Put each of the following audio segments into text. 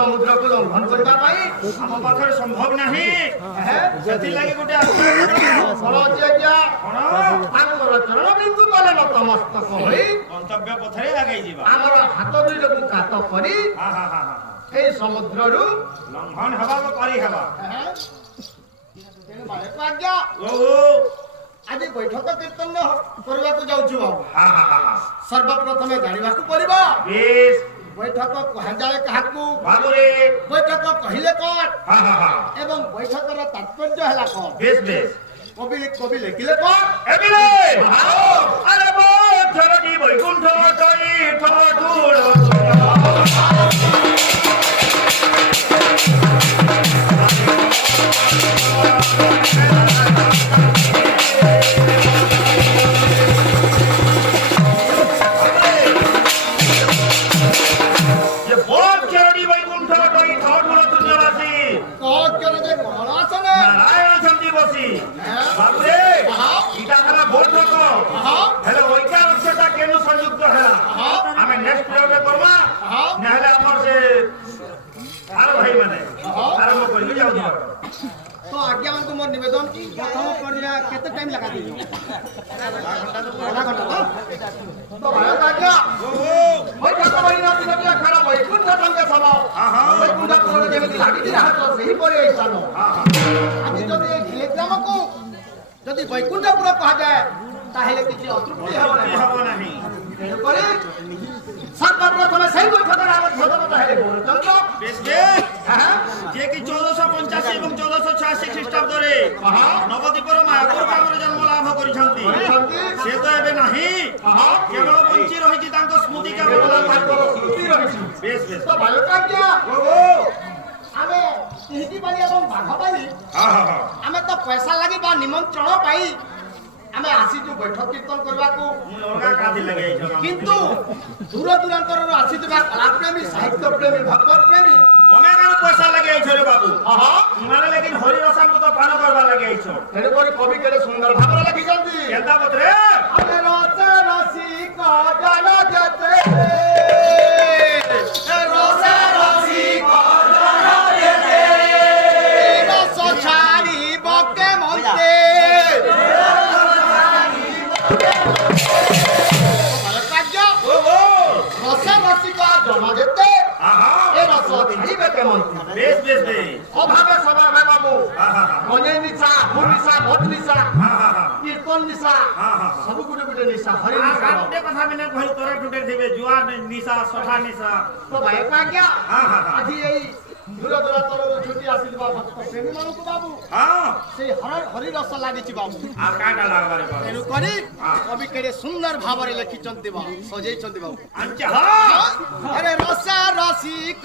समुद्र को लंघन करबा पाई हम पाखर संभव नाही सेति लागि गुटे फलजिया आंगर चरण बिंदु तले नतमस्तक होई गंतव्य पथरे आगाई जीवा हमर हाथ दुइलकु काट करी ए समुद्र रु लंघन हवा करी हवा तेरे बारे आज्ञा ओ आज बैठक कीर्तन करबा को जाउछु बाबू सर्वप्रथमे जानिबा को पड़िबा बेस बैठक कहा जाए काहाकू बाबूरे बैठक कहिले कोन एवं बैठक र तात्पर्य हला कोन बेस बेस कवि लिखिले कोन एबिले अरे बो धरती बैकुंठ तई ठठुर तो आज्ञा मन को मोर निवेदन प्रथम पढ़िया केते टाइम लगा दियो आधा घंटा तो भारत आज्ञा ଯେମିତି ଲାଗିଛି ନା ହାତ ସେହିପରି ଏଇ ସ୍ଥାନ ଆମେ ଯଦି ଏ ଗିଲେଗ୍ରାମକୁ ଯଦି ବୈକୁଣ୍ଠପୁର କୁହାଯାଏ ତାହେଲେ କିଛି ଅତୃପ୍ତି ହେବ ନାହିଁ ତେଣୁକରି ସର୍ବପ୍ରଥମେ ସେଇ ବୈଠକରେ ଆମେ ଧ୍ୱଜବତ ହେଲେ ଗୌରଚନ୍ଦ୍ର ଯିଏ କି 1485 ଏବଂ 1486 ଖ୍ରୀଷ୍ଟାବ୍ଦରେ ନବଦ୍ୱୀପର ମାୟାପୁର ଗ୍ରାମରେ ଜନ୍ମ ଲାଭ କରିଛନ୍ତି ସେ ତ ଏବେ ନାହିଁ କେବଳ ବଞ୍ଚି ରହିଛି ତାଙ୍କ ସ୍ମୃତି କେବଳ ବେଶ ବେଶ ତ ବାଲକାଜ୍ଞା ଆମେ ତିହିଟି ପାଳି ଏବଂ ବାଘ ପାଳି ଆମେ ତ ପଇସା ଲାଗି ବା ନିମନ୍ତ୍ରଣ ପାଇ ଆମେ ଆସିଛୁ ବୈଠକ କୀର୍ତ୍ତନ କରିବାକୁ କିନ୍ତୁ ଦୂର ଦୂରାନ୍ତରରୁ ଆସିଥିବା କଳାପ୍ରେମୀ ସାହିତ୍ୟ ପ୍ରେମୀ ଭଗବତ ପ୍ରେମୀ ତମେ କାଣ ପଇସା ଲାଗି ଆଇଛ ରେ ବାବୁ ମାନେ ଲେକିନ ହରି ରସାମୃତ ପାନ କରବା ଲାଗି ଆଇଛ ତେଣୁକରି କବି କେତେ ସୁନ୍ଦର ଭାବରେ ଲେଖିଛନ୍ତି କେନ୍ତା ପତ୍ରେ ଆମେ ରସ ରସିକ ଜନ ଯେତେ ରସ ରସିକ ଜନ ଯେତେ ରସ ଛାଡ଼ିବ କେମନ୍ତେ অভাবে বাবু মনে নিশা ভূ নিশা ভোট নিশা কীর্তন নিশা সবু গুটে গুটে নিশা হরি নিশা ଗୋଟେ କଥା ବିନା କହିଲ ତୋରା ଟୁଟେ ଥିବେ ଜୁଆ ନିଶା ସଠା ନିଶା তো ভাই আজ্ঞা আজি এই দূর দূরান্তরରୁ ଛୁଟି ଆସିଥିବା ଭକ୍ତ ପ୍ରେମୀମାନଙ୍କୁ ବାବୁ ସେଇ ହରି ରସ ଲାଗିଛି ବାବୁ ଆଉ କାଟା ଲାଗବାରେ ବାବୁ ତେଣୁ କରି କବି କେଡ଼େ ସୁନ୍ଦର ଭାବରେ ଲେଖିଛନ୍ତି ବାବୁ ସଜେଇଛନ୍ତି ବାବୁ ଆଚ୍ଛା ଆରେ ରସା ରସିକ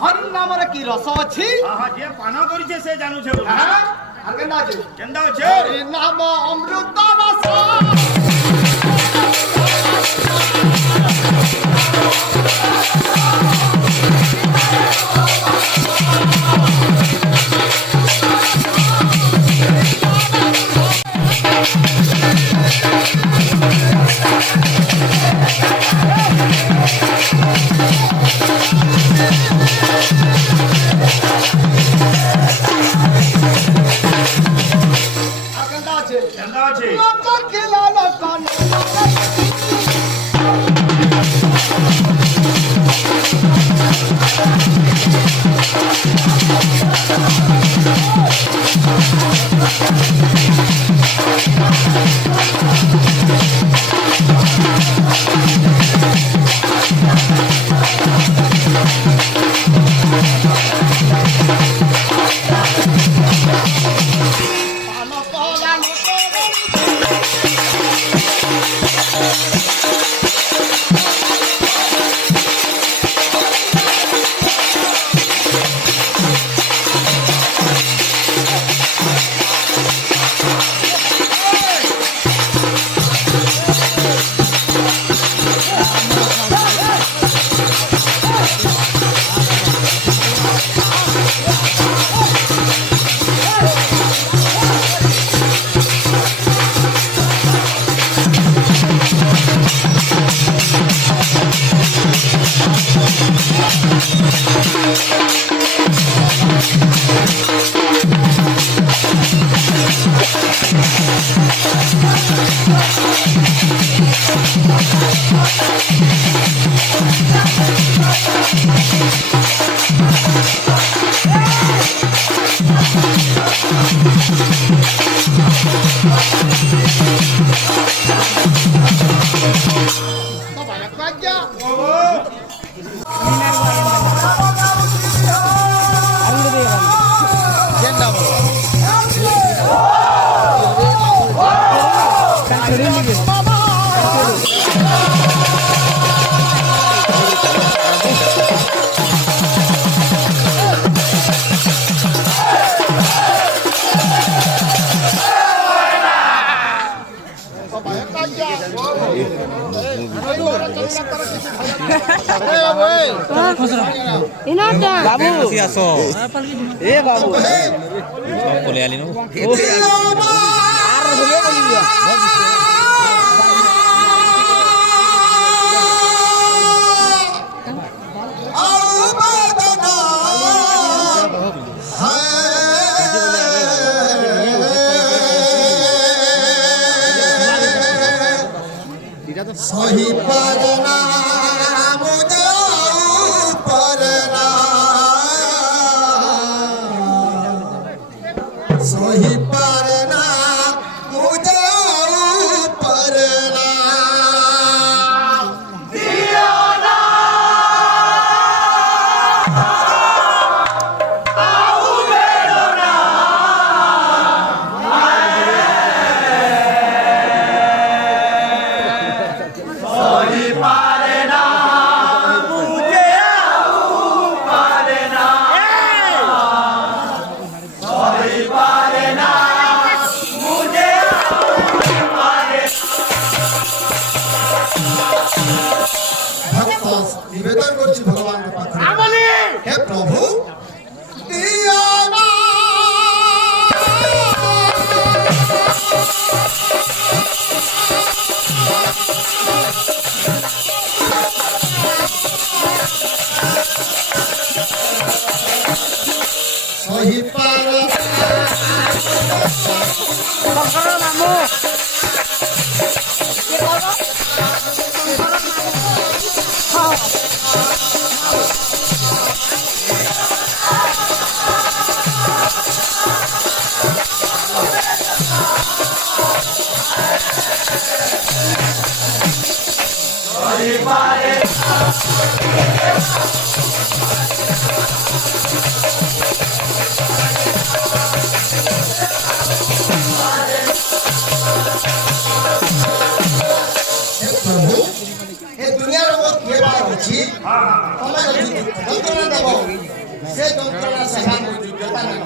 হরি নামরে কি রস ଅଛି যে পান করিছে সে জানুছে বলি আর কেন আছে কেনটা আছে হরি নাম অমৃত রস কেনটা আছে Bapak বাবু এ বাবু বলে আলি सही परना मुझे परना सही परना मुझे परना निवेदन करछि भगवान के पाखरे हे प्रभु दियाना सही पार मामू ये करो दुनिया যন্ত্রণা দেব সেই যন্ত্রণা সহ্য যোগ্যতা নাই